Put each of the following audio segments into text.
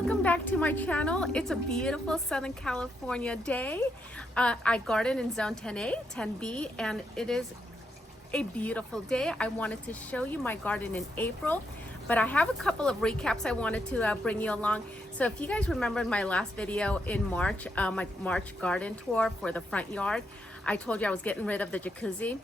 welcome back to my channel. It's a beautiful Southern California day. I garden in zone 10A, 10B, and it is a beautiful day. I wanted to show you my garden in April, but I have a couple of recaps I wanted to bring you along. So if you guys remember my last video in March, my March garden tour for the front yard, I told you I was getting rid of the jacuzzi.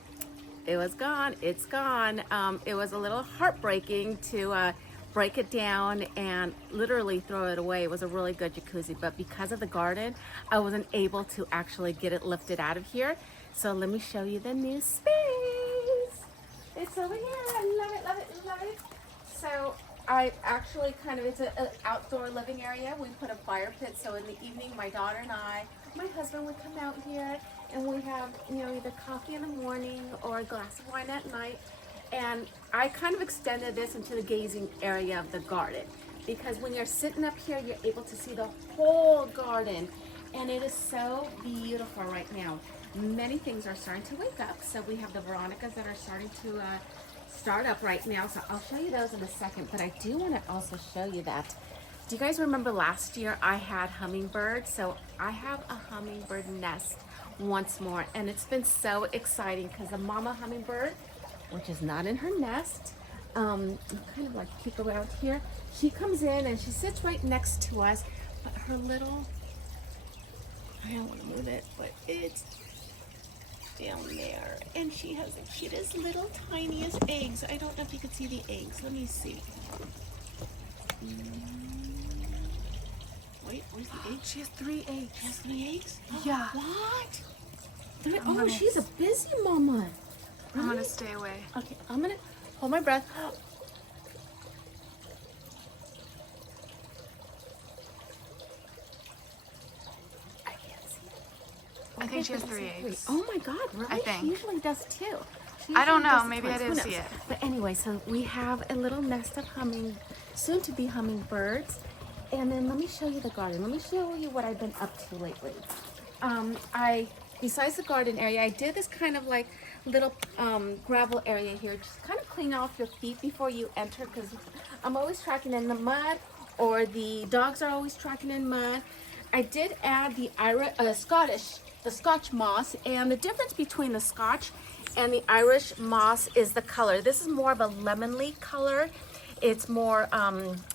It was gone, it's gone. It was a little heartbreaking to break it down and literally throw it away. It was a really good jacuzzi, but because of the garden, I wasn't able to actually get it lifted out of here. So let me show you the new space. It's over here, I love it, love it, love it. So I actually it's an outdoor living area. We put a fire pit, so in the evening, my daughter and my husband would come out here and we have, either coffee in the morning or a glass of wine at night. And I kind of extended this into the gazing area of the garden, because when you're sitting up here, you're able to see the whole garden, and it is so beautiful right now. Many things are starting to wake up. So we have the Veronicas that are starting to start up right now. So I'll show you those in a second, but I do want to also show you that. Do you guys remember last year I had hummingbirds? So I have a hummingbird nest once more, and it's been so exciting because the mama hummingbird, which is not in her nest, kind of like peek around here, she comes in and she sits right next to us, but her little, I don't want to move it, but it's down there, and she has the cutest little tiniest eggs. I don't know if you can see the eggs. Let me see. Wait, where's the egg? She has 3 eggs. She has 3 eggs? Yeah. What? Oh, she's a busy mama. I'm gonna stay away. Okay, I'm gonna hold my breath. I can't see it. I think she has 3 eggs. Oh my God, really? I think. She usually does too. I don't know. Maybe I didn't see it. But anyway, so we have a little nest of soon to be hummingbirds. And then let me show you the garden. Let me show you what I've been up to lately. Besides the garden area, I did this kind of like little gravel area here. Just kind of clean off your feet before you enter, because I'm always tracking in the mud, or the dogs are always tracking in mud. I did add the Scotch moss, and the difference between the Scotch and the Irish moss is the color. This is more of a lemon-y color. It's more,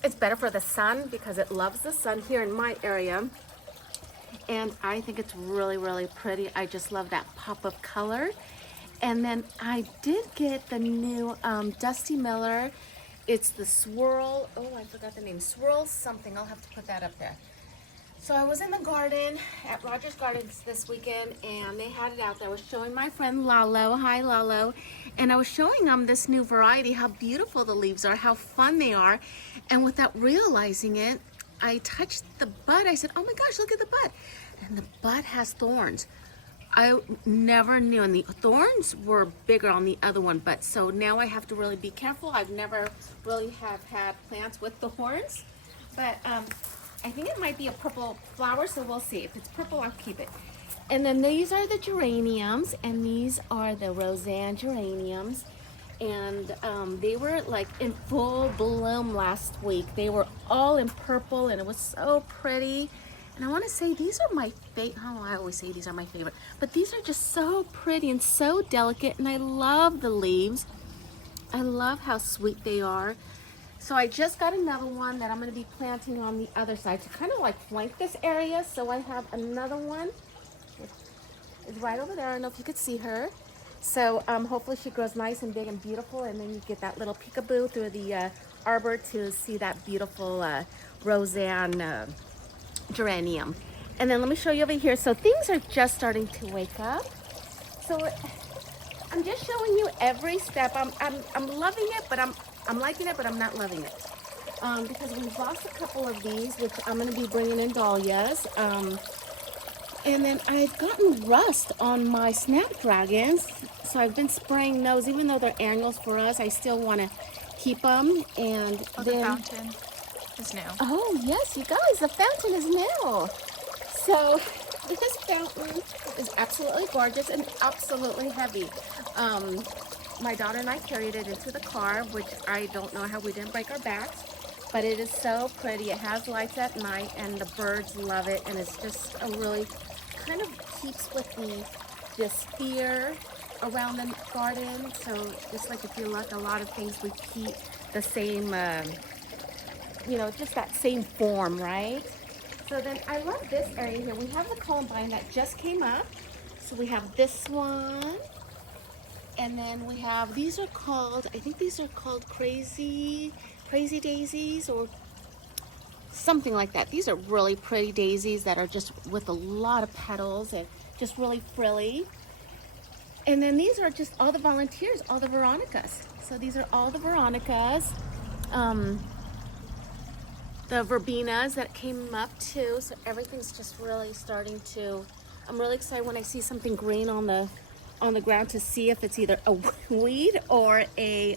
it's better for the sun because it loves the sun here in my area. And I think it's really, really pretty. I just love that pop of color. And then I did get the new Dusty Miller. It's the Swirl, oh, I forgot the name, Swirl something. I'll have to put that up there. So I was in the garden at Rogers Gardens this weekend, and they had it out there. I was showing my friend Lalo, hi Lalo, and I was showing them this new variety, how beautiful the leaves are, how fun they are. And without realizing it, I touched the bud. I said, oh my gosh, look at the bud. And the bud has thorns. I never knew, and the thorns were bigger on the other one, but so now I have to really be careful. I've never really have had plants with the horns, but I think it might be a purple flower, so we'll see. If it's purple, I'll keep it. And then these are the geraniums, and these are the Roseanne geraniums. And they were like in full bloom last week. They were all in purple, and it was so pretty. And I want to say these are my favorite. Oh, I always say these are my favorite, but these are just so pretty and so delicate, and I love the leaves. I love how sweet they are. So I just got another one that I'm going to be planting on the other side to kind of like flank this area. So I have another one. It's right over there. I don't know if you could see her. So hopefully she grows nice and big and beautiful, and then you get that little peekaboo through the arbor to see that beautiful Roseanne geranium. And then let me show you over here. So things are just starting to wake up. So I'm just showing you every step. I'm loving it, but I'm liking it, but I'm not loving it. Because we've lost a couple of these, which I'm going to be bringing in dahlias. And then I've gotten rust on my snapdragons. So I've been spraying those. Even though they're annuals for us, I still want to keep them. And the then, fountain is new. oh, yes, you guys, the fountain is new. So this fountain is absolutely gorgeous and absolutely heavy. My daughter and I carried it into the car, which I don't know how we didn't break our backs. but it is so pretty. It has lights at night and the birds love it, and it's just a really kind of keeps with the sphere around the garden. So just like if you look, a lot of things we keep the same, you know, just that same form, right? So then I love this area here. We have the columbine that just came up. So we have this one. And then we have, these are called, I think these are called crazy daisies or something like that. These are really pretty daisies that are just with a lot of petals and just really frilly. And then these are just all the volunteers, all the Veronicas. So these are all the Veronicas. The verbenas that came up too. So everything's just really starting to, I'm really excited when I see something green on the ground to see if it's either a weed or a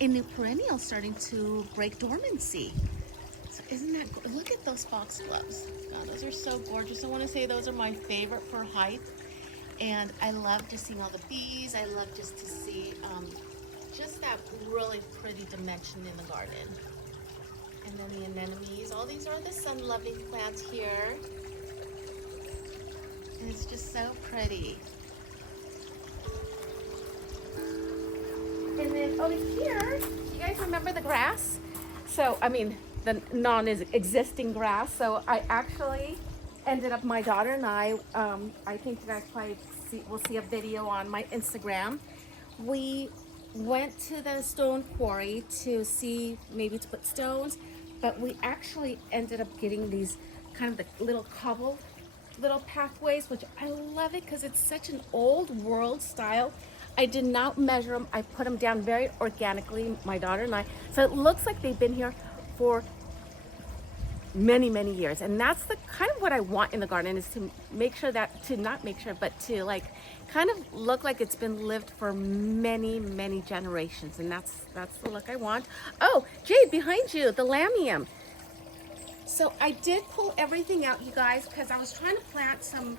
new perennial starting to break dormancy. So isn't that, look at those foxgloves. God, those are so gorgeous. I want to say those are my favorite for height. And I love just seeing all the bees. I love just to see just that really pretty dimension in the garden. And then the anemones. All these are the sun-loving plants here. And it's just so pretty. And then over here, you guys remember the grass? So, I mean, the non-existing grass. So I actually ended up, my daughter and I think you guys probably will see a video on my Instagram. We went to the stone quarry to see, maybe to put stones, but we actually ended up getting these kind of the little cobble, little pathways, which I love it because it's such an old world style. I did not measure them. I put them down very organically, my daughter and I. So it looks like they've been here for many, many years. And that's the kind of what I want in the garden, is to make sure that, to not make sure, but to like kind of look like it's been lived for many, many generations. And that's the look I want. Oh, Jade, behind you, the lamium. So I did pull everything out, you guys, because I was trying to plant some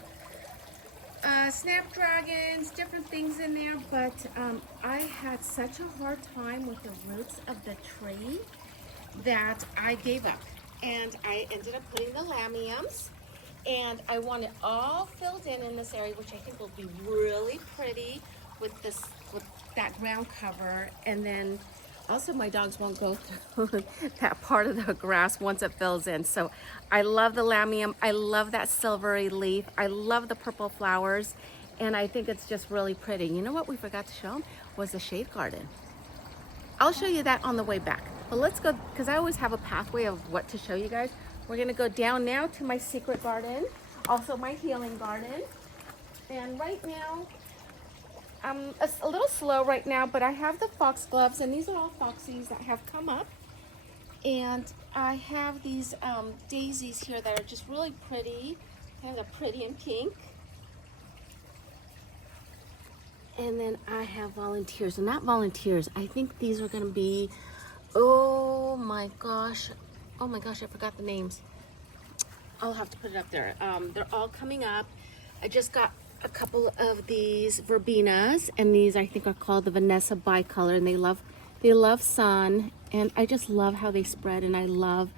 snapdragons, different things in there, but I had such a hard time with the roots of the tree that I gave up. And I ended up putting the lamiums, and I want it all filled in this area, which I think will be really pretty with this, with that ground cover. And then also my dogs won't go through that part of the grass once it fills in. So I love the lamium. I love that silvery leaf. I love the purple flowers, and I think it's just really pretty. You know what we forgot to show them was the shade garden. I'll show you that on the way back. But let's go, because I always have a pathway of what to show you guys. We're gonna go down now to my secret garden, also my healing garden. And right now, I'm a little slow right now, but I have the foxgloves, and these are all foxies that have come up. And I have these daisies here that are just really pretty, kind of pretty and pink. And then I have volunteers, and not volunteers. I think these are gonna be, oh my gosh, I forgot the names. I'll have to put it up there. They're all coming up. I just got a couple of these verbenas, and these I think are called the Vanessa bicolor, and they love sun, and I just love how they spread. And I love,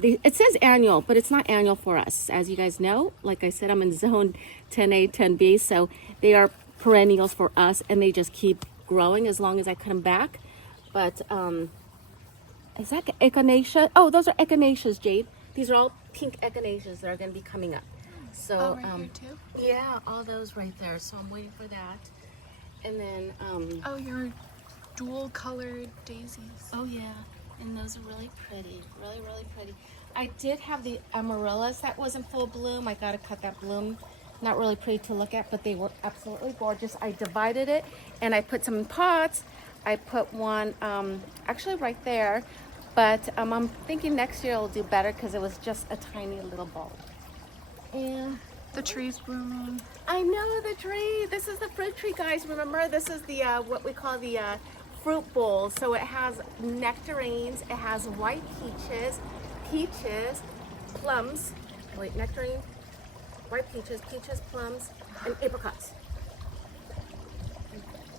it says annual, but it's not annual for us, as you guys know. Like I said, I'm in zone 10A, 10B, so they are perennials for us, and they just keep growing as long as I cut them back. But is that echinacea? Oh, those are echinaceas, Jade. These are all pink echinaceas that are going to be coming up. So right here too? yeah, all those right there. So I'm waiting for that. And then oh, your dual colored daisies. oh yeah, and those are really pretty, really, really pretty. I did have the amaryllis that was in full bloom. I got to cut that bloom. Not really pretty to look at, but they were absolutely gorgeous. I divided it, and I put some in pots. I put one actually right there, but I'm thinking next year it'll do better because it was just a tiny little bulb. And The tree's blooming. I know the tree. This is the fruit tree, guys. Remember, this is the what we call the fruit bowl. So it has nectarines, it has white peaches, plums. Wait, nectarine, white peaches, plums, and apricots.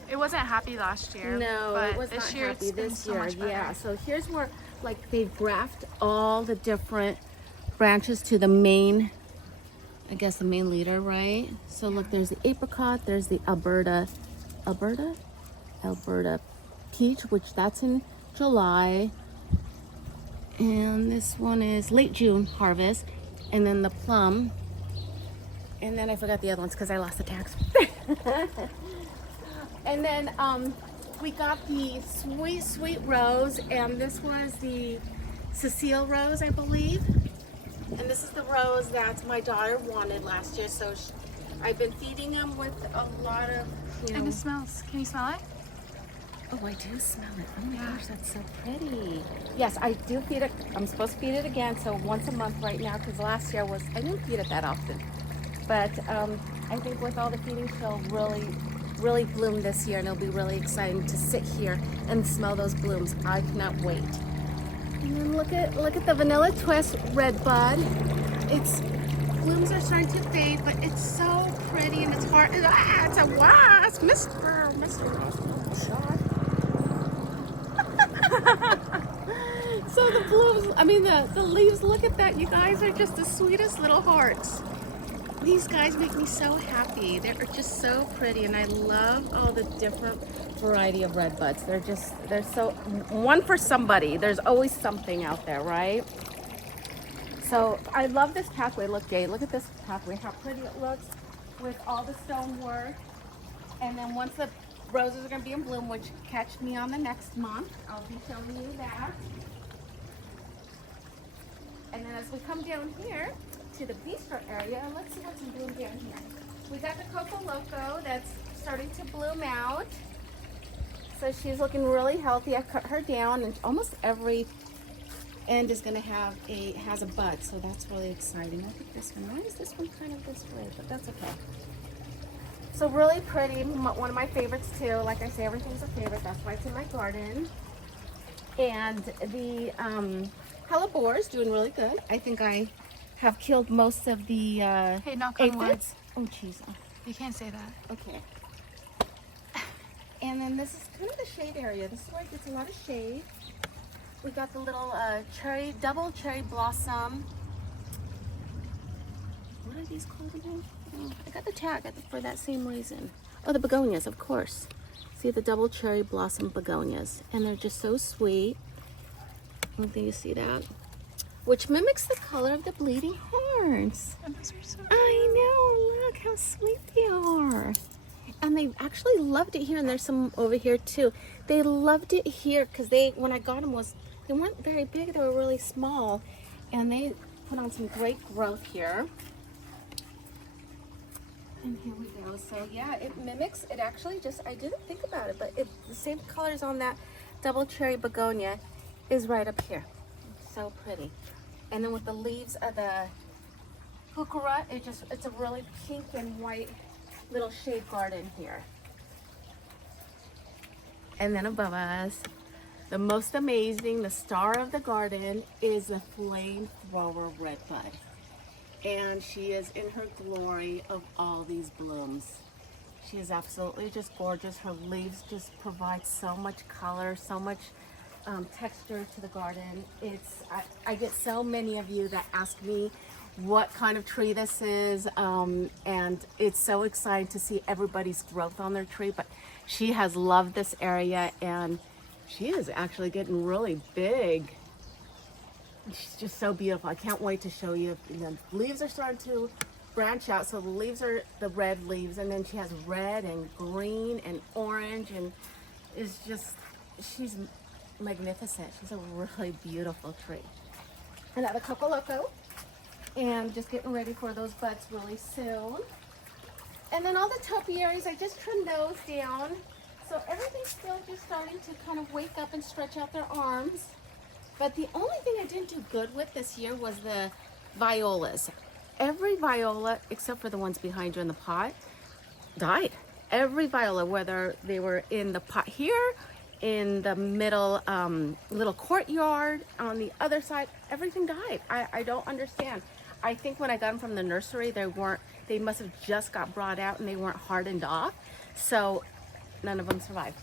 It wasn't happy last year. No, but it was this not year happy it's been this so year. much better. Yeah, so here's where like they graft all the different branches to the main, I guess the main leader, right? So look, there's the apricot, there's the Alberta peach, which that's in July. And this one is late June harvest. And then the plum. And then I forgot the other ones because I lost the tags. And then we got the sweet rose, and this was the Cecile rose, I believe. And this is the rose that my daughter wanted last year, so I've been feeding them with a lot of, you know. And it smells. Can you smell it? Oh, I do smell it. Oh my gosh, that's so pretty. Yes, I do feed it. I'm supposed to feed it again, so once a month right now, because last year I didn't feed it that often. But I think with all the feeding, she'll really bloom this year, and it'll be really exciting to sit here and smell those blooms. I cannot wait. And then look at the vanilla twist red bud. Its blooms are starting to fade, but it's so pretty and it's hard. It's a wasp, Mr. Shot. So the blooms, I mean the leaves, look at that, you guys are just the sweetest little hearts. These guys make me so happy. They're just so pretty, and I love all the different variety of red buds. They're so, one for somebody. There's always something out there, right? So I love this pathway. Look, Jay, look at this pathway, how pretty it looks with all the stonework. And then once the roses are gonna be in bloom, which catch me on the next month, I'll be showing you that. And then as we come down here to the bistro area, let's see what's in bloom down here. We got the Coco Loco that's starting to bloom out. So she's looking really healthy. I cut her down, and almost every end is gonna has a bud, so that's really exciting. I think this one, why is this one kind of this way? But that's okay. So really pretty, one of my favorites too. Like I say, everything's a favorite, that's why it's in my garden. And the hellebore is doing really good. I think I have killed most of the Hey, knock on wood. aphids. Oh, jeez. You can't say that. Okay. And then this is kind of the shade area. This is where it gets a lot of shade. We got the little double cherry blossom. What are these called again? Oh, I got the tag for that same reason. Oh, the begonias, of course. See the double cherry blossom begonias. And they're just so sweet. I don't think you see that. Which mimics the color of the bleeding hearts. And those are so I know, look how sweet they are. And they actually loved it here, and there's some over here too. They loved it here because when I got them they weren't very big, they were really small. And they put on some great growth here. And here we go. So yeah, it mimics, it actually just, I didn't think about it, but the same colors on that double cherry begonia is right up here. So pretty. And then with the leaves of the heuchera, it's a really pink and white little shade garden here. And then above us, the most amazing, the star of the garden is the flamethrower redbud. And she is in her glory of all these blooms. She is absolutely just gorgeous. Her leaves just provide so much color, so much texture to the garden. I get so many of you that ask me what kind of tree this is, and it's so exciting to see everybody's growth on their tree. But she has loved this area, and she is actually getting really big. She's just so beautiful. I can't wait to show you. The leaves are starting to branch out, so the leaves are the red leaves, and then she has red and green and orange, and she's magnificent. She's a really beautiful tree. Another Coco Loco, and just getting ready for those buds really soon. And then all the topiaries, I just trimmed those down, so everything's still just starting to kind of wake up and stretch out their arms. But the only thing I didn't do good with this year was the violas. Every viola, except for the ones behind you in the pot, died. Every viola, whether they were in the pot here, in the middle little courtyard, on the other side, everything died. I don't understand. I think when I got them from the nursery, they must have just got brought out and they weren't hardened off. So none of them survived.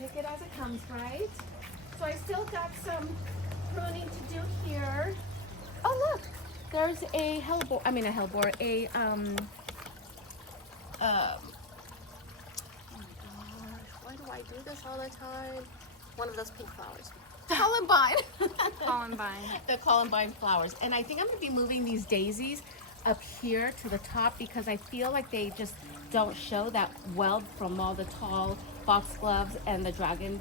Take it as it comes, right? So I still got some pruning to do here. Oh look, there's a hellebore. I mean a hellebore. Oh my gosh, why do I do this all the time? One of those pink flowers. Columbine. Columbine. The Columbine flowers. And I think I'm going to be moving these daisies up here to the top because I feel like they just don't show that well from all the tall foxgloves and the dragon,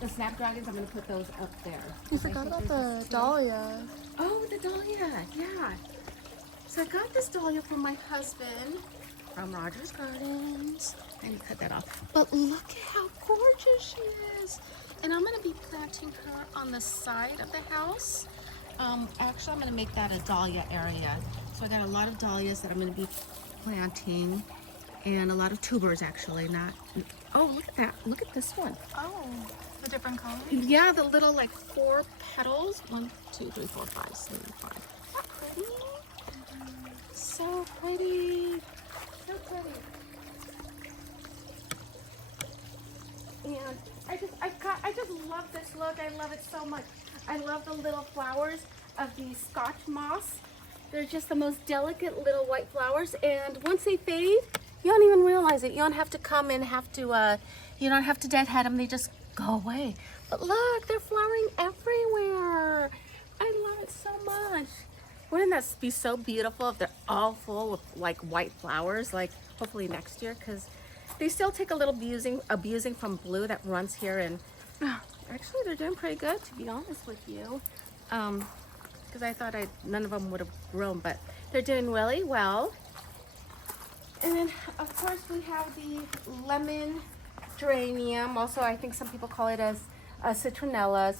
the snapdragons. I'm going to put those up there. You forgot about the dahlia. Oh, the dahlia, yeah. So I got this dahlia from my husband from Rogers Gardens. I need to cut that off. But look at how gorgeous she is. And I'm gonna be planting her on the side of the house. Actually, I'm gonna make that a dahlia area. So I got a lot of dahlias that I'm gonna be planting and a lot of tubers actually, not, oh, look at that. Look at this one. Oh, the different colors. Yeah, the little like 4 petals. 1, 2, 3, 4, 5, 6, 7, 5. Isn't that pretty? So pretty. So pretty. And I just love this look. I love it so much. I love the little flowers of the Scotch moss. They're just the most delicate little white flowers, and once they fade, you don't even realize it. You don't have to come and you don't have to deadhead them. They just go away. But look, they're flowering everywhere. I love it so much. Wouldn't that be so beautiful if they're all full of like white flowers, like hopefully next year, because they still take a little abusing from blue that runs here, and actually they're doing pretty good, to be honest with you. Because I thought none of them would have grown, but they're doing really well. And then of course we have the lemon geranium. Also, I think some people call it as a citronella.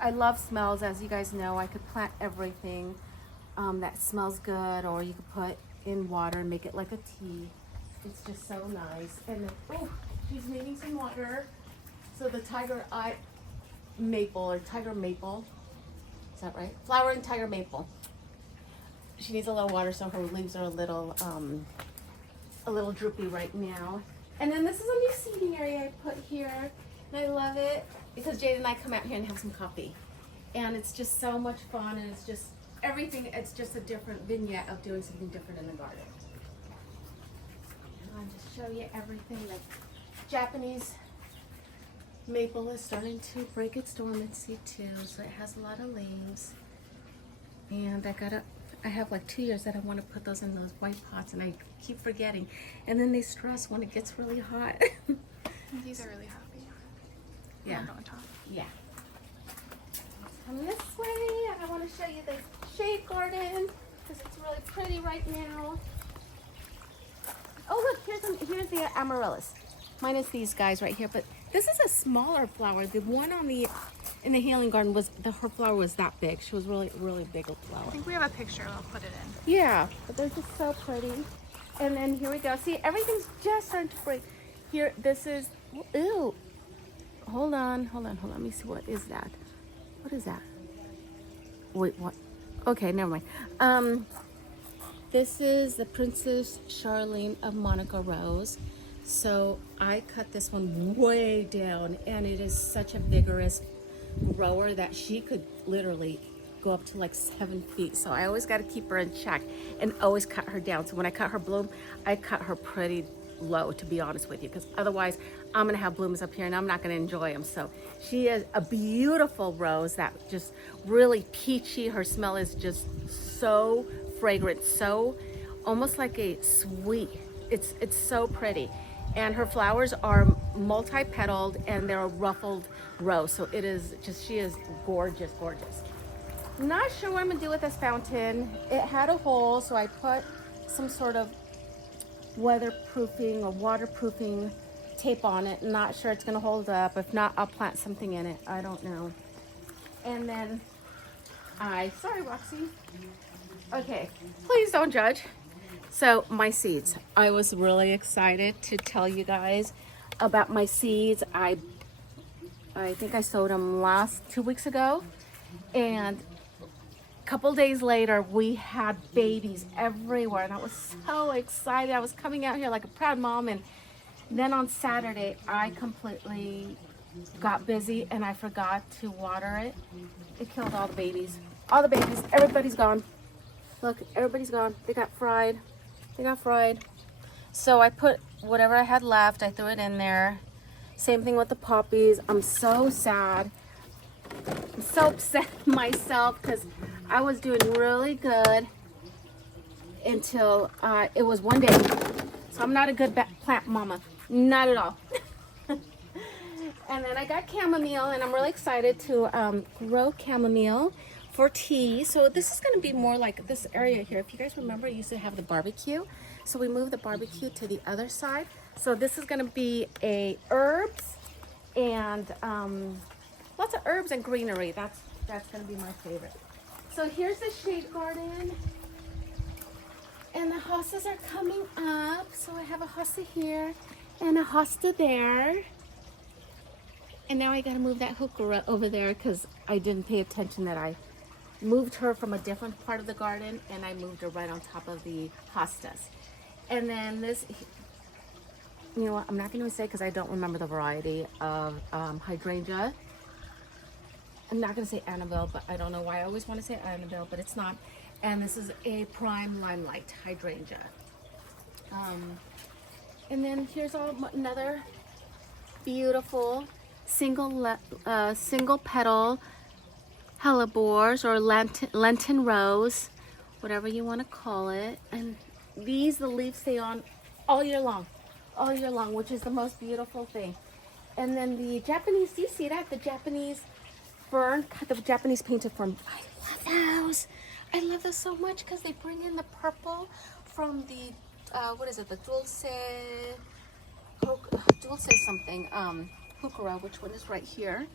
I love smells, as you guys know. I could plant everything that smells good, or you could put in water and make it like a tea. It's just so nice. And then, oh, she's needing some water. So the tiger eye maple, or tiger maple, is that right? Flowering tiger maple. She needs a little water, so her leaves are a little droopy right now. And then this is a new seating area I put here, and I love it because Jade and I come out here and have some coffee, and it's just so much fun, and it's just everything. It's just a different vignette of doing something different in the garden. And I'll just show you everything. Like Japanese maple is starting to break its dormancy too, so it has a lot of leaves. And I have like 2 years that I want to put those in those white pots, and I keep forgetting. And then they stress when it gets really hot. These are really happy. Yeah. On top. Yeah. Let's come this way. I want to show you the shade garden because it's really pretty right now. Oh look, here's the amaryllis. Mine is these guys right here, but this is a smaller flower. The one in the healing garden her flower was that big. She was really, really big a flower. I think we have a picture. I'll put it in. Yeah, but they're just so pretty. And then here we go. See, everything's just starting to break. Here, this is, ew. Hold on. Let me see, what is that? What is that? Wait, what? Okay, never mind. This is the Princess Charlene of Monaco Rose. So I cut this one way down, and it is such a vigorous grower that she could literally go up to like 7 feet. So I always got to keep her in check and always cut her down. So when I cut her bloom, I cut her pretty low, to be honest with you, because otherwise I'm gonna have blooms up here and I'm not gonna enjoy them. So she is a beautiful rose that just really peachy. Her smell is just so fragrant, so almost like a sweet. It's so pretty. And her flowers are multi-petaled and they're a ruffled rose. So it is just, she is gorgeous, gorgeous. Not sure what I'm gonna do with this fountain. It had a hole, so I put some sort of weatherproofing or waterproofing tape on it. Not sure it's gonna hold up. If not, I'll plant something in it. I don't know. And then sorry Roxy. Okay, please don't judge. So my seeds. I was really excited to tell you guys about my seeds. I think I sowed them 2 weeks ago, and a couple days later we had babies everywhere, and I was so excited. I was coming out here like a proud mom, and then on Saturday I completely got busy and I forgot to water it. It killed all the babies. All the babies, everybody's gone. Look, everybody's gone. They got fried. They got fried. So I put whatever I had left, I threw it in there. Same thing with the poppies. I'm so sad. I'm so upset with myself because I was doing really good until it was one day. So I'm not a good plant mama. Not at all. And then I got chamomile, and I'm really excited to grow chamomile for tea. So this is going to be more like this area here. If you guys remember, I used to have the barbecue. So we moved the barbecue to the other side. So this is going to be a herbs and lots of herbs and greenery. That's going to be my favorite. So here's the shade garden. And the hostas are coming up. So I have a hosta here and a hosta there. And now I gotta move that heuchera over there because I didn't pay attention that I moved her from a different part of the garden and I moved her right on top of the hostas. And then this, you know what, I'm not gonna say because I don't remember the variety of hydrangea. I'm not gonna say Annabelle, but I don't know why I always want to say Annabelle, but it's not. And this is a prime limelight hydrangea. And then here's another beautiful single petal hellebores or Lenten rose, whatever you want to call it. And the leaves stay on all year long, which is the most beautiful thing. And then the Japanese, do you see that? The Japanese fern, the Japanese painted fern. I love those. I love those so much because they bring in the purple from the, what is it? The Dulce something. Heuchera, which one is right here?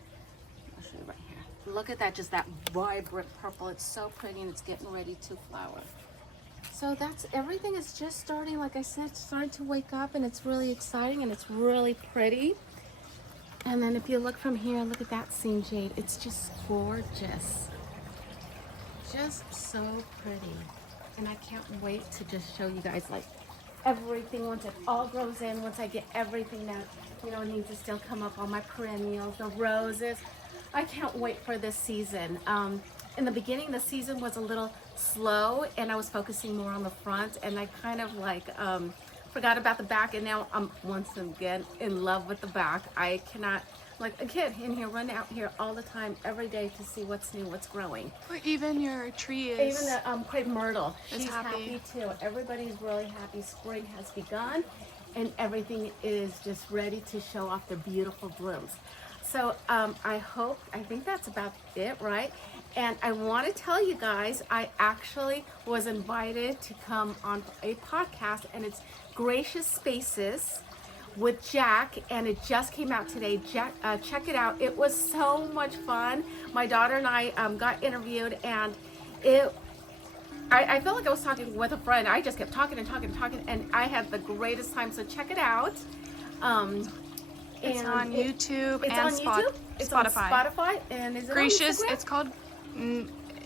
I'll show you right here. Look at that, just that vibrant purple. It's so pretty and it's getting ready to flower. So that's, everything is just starting, like I said, starting to wake up, and it's really exciting and it's really pretty. And then if you look from here, look at that scene jade. It's just gorgeous. Just so pretty. And I can't wait to just show you guys like everything once it all grows in, once I get everything that, you know, needs to still come up, all my perennials, the roses. I can't wait for this season. In the beginning, the season was a little slow and I was focusing more on the front, and I kind of like forgot about the back, and now I'm once again in love with the back. I cannot, like a kid in here, run out here all the time, every day to see what's new, what's growing. Or even your tree is. Even the crepe myrtle, she's happy. happy too. Everybody's really happy. Spring has begun and everything is just ready to show off their beautiful blooms. So I think that's about it, right? And I want to tell you guys, I actually was invited to come on a podcast, and it's Gracious Spaces with Jack, and it just came out today. Jack, check it out. It was so much fun. My daughter and I got interviewed, and I felt like I was talking with a friend. I just kept talking, and I had the greatest time. So check it out. It's on YouTube and on YouTube. It's on Spotify. Spotify, and is it Gracious. on Instagram? It's called.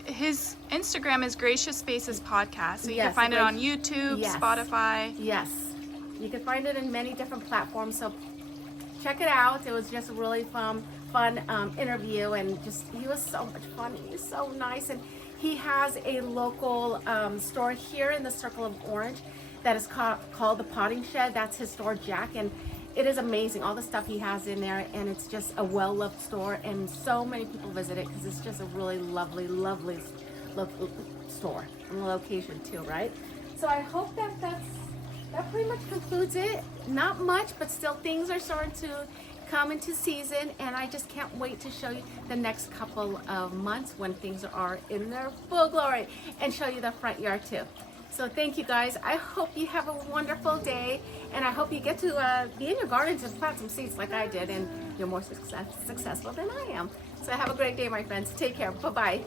His Instagram is Gracious Spaces Podcast, so you Yes, can find it on YouTube, yes. Spotify. Yes, you can find it in many different platforms. So check it out. It was just a really fun interview, and just he was so much fun. He was so nice, and he has a local store here in the Circle of Orange that is called the Potting Shed. That's his store, Jack, and it is amazing, all the stuff he has in there, and it's just a well-loved store, and so many people visit it because it's just a really lovely store and location too, right? So I hope that pretty much concludes it. Not much, but still things are starting to come into season, and I just can't wait to show you the next couple of months when things are in their full glory, and show you the front yard too. So thank you guys. I hope you have a wonderful day, and I hope you get to be in your garden to plant some seeds like I did, and you're more successful than I am. So have a great day, my friends. Take care. Bye-bye.